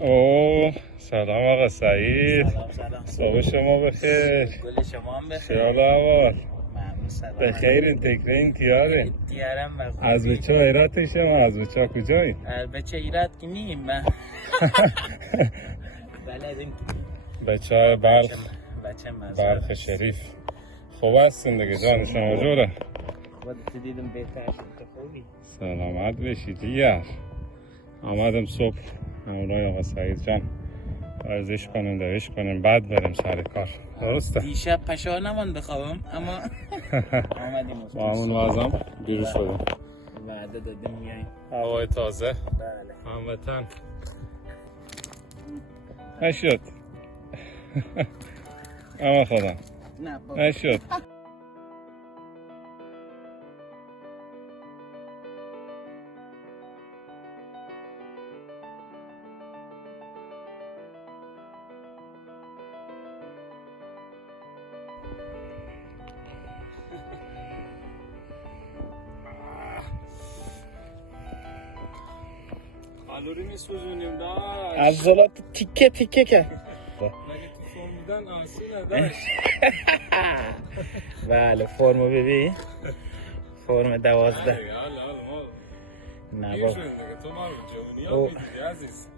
اوه سلام آقا سعید. سلام. صبح شما بخیر. گل شما هم بخیر. خیال احوال ممنون. سلام. بخیر. این تکره این کیاره؟ دیارم بخیر. از بچه ایراتشه ما از بچه کجایی؟ بچه ایرات که نیم من. بله از این بچه بلخ. بچه مزار. بلخ شریف. خوب هستین دیگه جان شما جوره؟ خودت دیدم بهتر شد تو خوبی؟ سلامت بشی دیگر. آمدم صبح همونای آقا سعید جان ورزش کنیم دویش کنیم بعد بریم سر کار. درسته؟ دیشب پشا نمان بخوابم اما آمدیم با همون وازم بیرو شدیم. وعده دادیم میاییم. هوای تازه بله. هموطن نشد. اما خدا نه بابا. نشد. کالری میسوزونیم داشت. عضلات تیکه تیکه که مگه تو فرم بودن آسونه داشت. بله فرمو ببین. فرم 12. ما نه گیر بابا. شدیم دیگه. تو ما رو جوونی ها او. میگیری عزیز.